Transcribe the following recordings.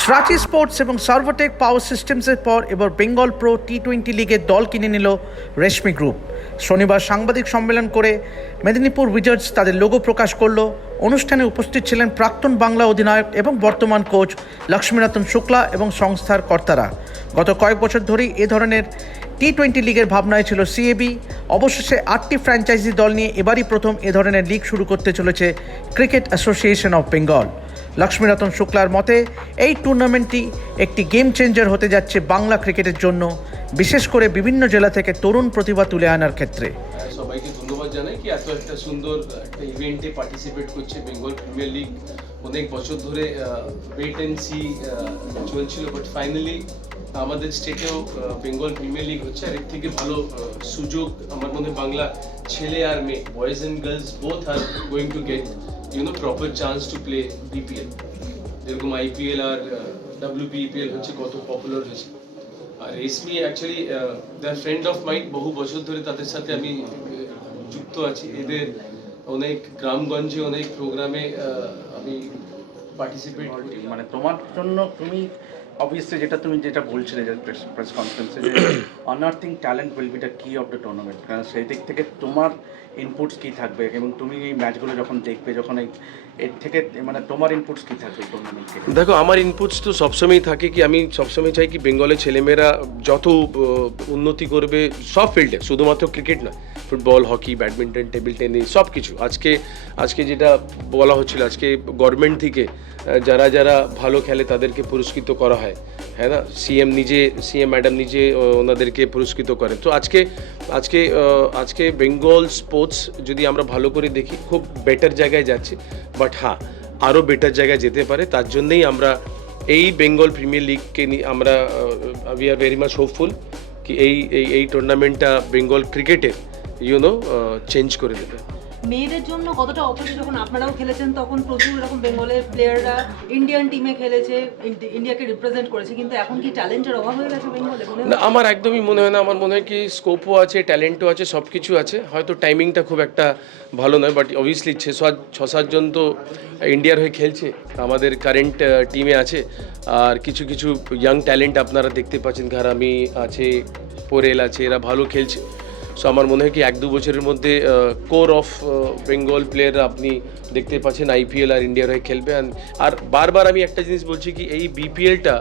স্রাচি sports এবং সার্ভোটেক পাওয়ার সিস্টেমসের পর এবার বেঙ্গল প্রো টি টোয়েন্টি লিগের দল কিনে নিল রেশমি গ্রুপ শনিবার সাংবাদিক সম্মেলন করে মেদিনীপুর উইজার্ডস তাদের লোগো প্রকাশ করল। অনুষ্ঠানে উপস্থিত ছিলেন প্রাক্তন বাংলা অধিনায়ক এবং বর্তমান কোচ লক্ষ্মীনাথন শুক্লা এবং সংস্থার কর্তারা। গত কয়েক বছর ধরেই এ ধরনের টি টোয়েন্টি লিগের ভাবনায় ছিল সিএবি অবশেষে আটটি ফ্র্যাঞ্চাইজি দল নিয়ে এবারই প্রথম এ ধরনের লিগ শুরু করতে চলেছে cricket association of Bengal Laxmiratan শুক্লার মতে, এই টুর্নামেন্টটি একটি গেম চেঞ্জার হতে যাচ্ছে বাংলা ক্রিকেটের জন্য, বিশেষ করে বিভিন্ন জেলা থেকে তরুণ প্রতিভা তুলে আনার ক্ষেত্রে। সবাইকে ধন্যবাদ জানাই কি এত একটা সুন্দর, একটা ইভেন্টে পার্টিসিপেট করছে বেঙ্গল প্রিমিয়ার লিগ অনেক বছর ধরে ওয়েট অ্যান্ড সি চলছিল বাট ফাইনালি আমাদের স্টেটেও বেঙ্গল প্রিমিয়ার লিগ হচ্ছে। আর এর থেকে ভালো সুযোগ আমার মনে বাংলা ছেলে আর মেয়ে boys and girls both are going to get no proper chance to play BPL যেরকম আইপিএল আর ডাব্লিউপিএল হচ্ছে কত পপুলার হয়েছে আর Reshmi actually there friend of mind বহু বছর ধরে তাদের সাথে আমি যুক্ত আছি। এদের অনেক গ্রামগঞ্জে অনেক প্রোগ্রামে আমি পার্টিসিপেট করি মানে তোমার জন্য তুমি অবভিয়াসলি যেটা তুমি যেটা বলছিলে যে প্রেস কনফারেন্সে যে unearthing talent will be the key of the tournament কারণ সেই দিক থেকে তোমার ইনপুটস কী থাকবে এবং তুমি এই ম্যাচগুলো যখন দেখবে যখন এই এর থেকে মানে তোমার ইনপুটস কী থাকবে টুর্নামেন্টকে দেখো আমার ইনপুটস তো সবসময়ই থাকে কি আমি সবসময় চাই কি বেঙ্গলের ছেলেমেয়েরা যত উন্নতি করবে সব ফিল্ডে শুধুমাত্র ক্রিকেট না football, hockey, badminton, table tennis সব কিছু আজকে আজকে যেটা বলা হচ্ছিল, আজকে গভর্নমেন্ট থেকে যারা যারা ভালো খেলে তাদেরকে পুরস্কৃত করা হয়। হ্যাঁ না? সিএম নিজে সিএম ম্যাডাম নিজে ওনাদেরকে পুরস্কৃত করেন তো আজকে আজকে আজকে বেঙ্গল স্পোর্টস যদি আমরা ভালো করে দেখি, খুব বেটার জায়গায় যাচ্ছে। বাট হ্যাঁ আরও বেটার জায়গায় যেতে পারে। তার জন্যেই আমরা এই বেঙ্গল প্রিমিয়ার লিগকে নিয়ে আমরা we are very much hopeful কি এই এই টুর্নামেন্টটা বেঙ্গল ক্রিকেটে ইউনো চেঞ্জ করে দেবে। মেয়েদের জন্য কতটা অপরচুনিটি যখন আপনারাও খেলেছেন তখন প্রচুর এরকম বেঙ্গলের প্লেয়াররা ইন্ডিয়ান টিমে খেলেছে ইন্ডিয়াকে রিপ্রেজেন্ট করেছে কিন্তু এখন কি ট্যালেন্টের অভাব হয়ে গেছে বেঙ্গলে? না আমার একদমই মনে হয় না। আমার মনে হয় কি স্কোপও আছে ট্যালেন্টও আছে সব কিছু আছে। হয়তো টাইমিংটা খুব একটা ভালো নয় বাট অবভিয়াসলি ছ সাত ছ সাতজন তো ইন্ডিয়ার হয়ে খেলছে আমাদের কারেন্ট টিমে আছে। আর কিছু কিছু ইয়াং ট্যালেন্ট আপনারা দেখতে পাচ্ছেন ঘারামি আছে পোরেল আছে এরা ভালো খেলছে। সো আমার মনে হয় কি এক দু বছরের মধ্যে কোর অফ বেঙ্গল প্লেয়ার আপনি দেখতে পাচ্ছেন আইপিএল আর ইন্ডিয়ার হয়ে খেলবে। আর বারবার আমি একটা জিনিস বলছি কি এই বিপিএলটা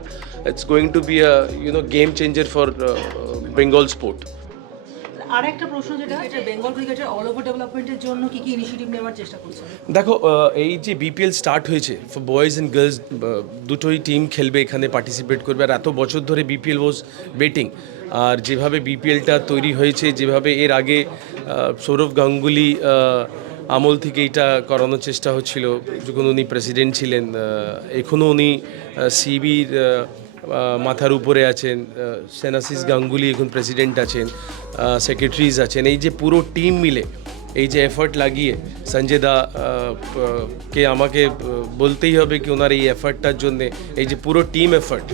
it's going to be a you know game changer for Bengal sport আর একটা প্রশ্ন যেটা এটা বেঙ্গল ক্রিকেটের অল ওভার ডেভেলপমেন্টের জন্য কি কি ইনিশিয়েটিভ নেওয়ার চেষ্টা করছেন? দেখো এই যে বিপিএল স্টার্ট হয়েছে ফর বয়েজ অ্যান্ড গার্লস দুটোই টিম খেলবে এখানে পার্টিসিপেট করবে। আর এত বছর ধরে বিপিএল ওয়াজ ওয়েটিং আর যেভাবে বিপিএলটা তৈরি হয়েছে, যেভাবে এর আগে সৌরভ গাঙ্গুলি আমল থেকে এটা করানোর চেষ্টা হচ্ছিল, যখন উনি প্রেসিডেন্ট ছিলেন এখনও উনি সিবির মাথার উপরে আছেন সেনাসিস গাঙ্গুলি এখন প্রেসিডেন্ট আছেন সেক্রেটারিজ আছেন, এই যে পুরো টিম মিলে, এই যে এফার্ট লাগিয়ে, সঞ্জয় দা কে আমাকে বলতেই হবে কি ওনার এই এফার্টটার জন্যে, এই যে পুরো টিম এফার্ট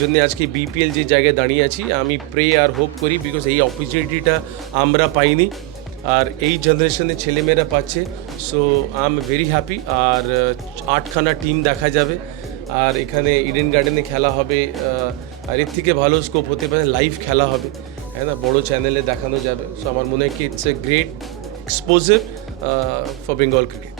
জন্য আজকে বিপিএল যে জায়গায় দাঁড়িয়ে আছি, আমি প্রে আর হোপ করি বিকজ এই অপরচুনিটিটা আমরা পাইনি। আর এই জেনারেশনের ছেলেমেয়েরা পাচ্ছে so I am very happy আর আটখানা টিম দেখা যাবে। আর এখানে ইডেন গার্ডেনে খেলা হবে আর এর থেকে ভালো স্কোপ হতে পারে লাইভ খেলা হবে। হ্যাঁ না? বড়ো চ্যানেলে দেখানো যাবে। সো আমার মনে হয় কি it's a great exposure for Bengal cricket.